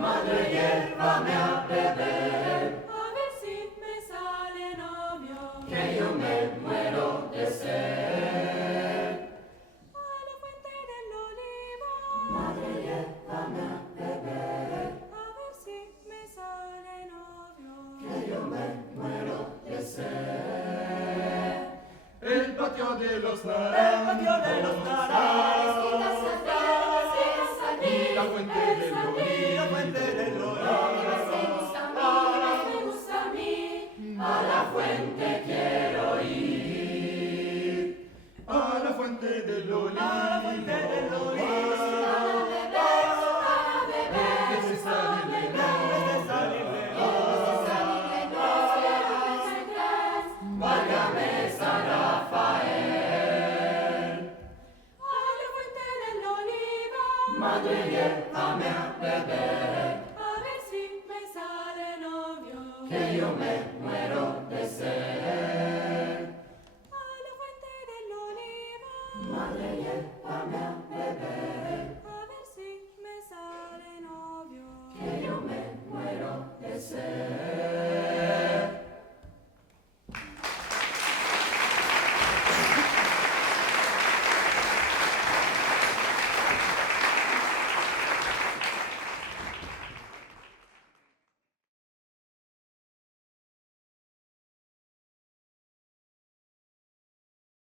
Madre, llévame a beber, a ver si me sale novio, que yo me muero de sed. a la fuente del olivo, Madre, llévame a beber, a ver si me sale novio, que yo me muero de sed. El patio de los naranjos, la fuente del olivo, me gusta a mí, a la fuente quiero ir, a la fuente del olivo, para beber, necesario válgame San Rafael. a la fuente del olivo, Madre, llévame a beber, a ver si me sale novio, que yo me